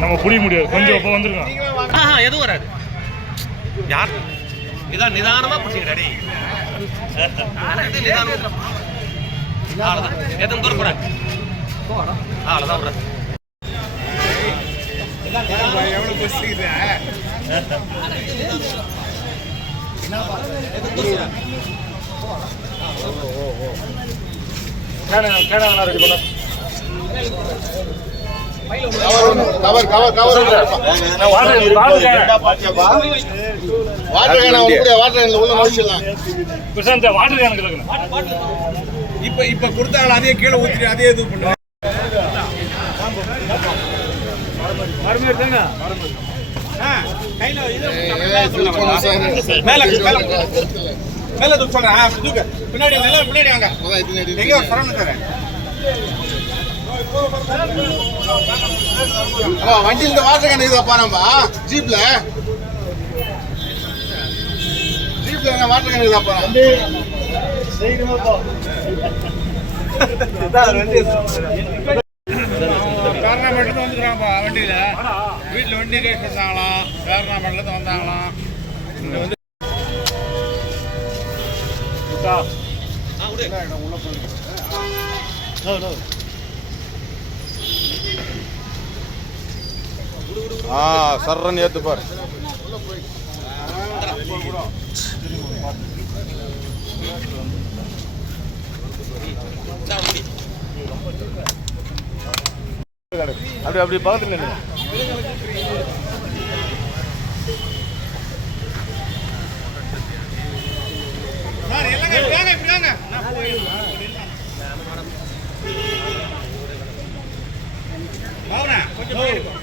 நம்ம புரிய முடியாது கொஞ்சம் அப்போ வந்துருங்க எதுவும் வராது யார் இதான் நிதானமா பிடிச்சிக்கிட்டாடி எத்தனை தூரம் போற அவ்வளோதான் விடுற எவ்வளவு பிடிச்சிக்கிது இப்ப கொடுத்தாங்க அதே கீழே ஊத்திட்டு அதே இது பண்ண மேல தூக்கு சொல்றேன் பின்னாடி பின்னாடி வாங்க எங்க சரவணன் சார் வண்டியில் இந்த வாட்டர் கேன் இதுப்பா நம்ம ஜீப்ல வாட்டர் கேன் இதுப்பா காரணம் வந்துக்கிறாங்கப்பா வண்டியில வீட்டுல வண்டி ரேஸ் வந்தாங்களாம் காரணம் வந்தாங்களாம் வந்து சர்றன்னு ஏத்து பாரு அப்படி அப்படி பக்கத்துல கொஞ்சம்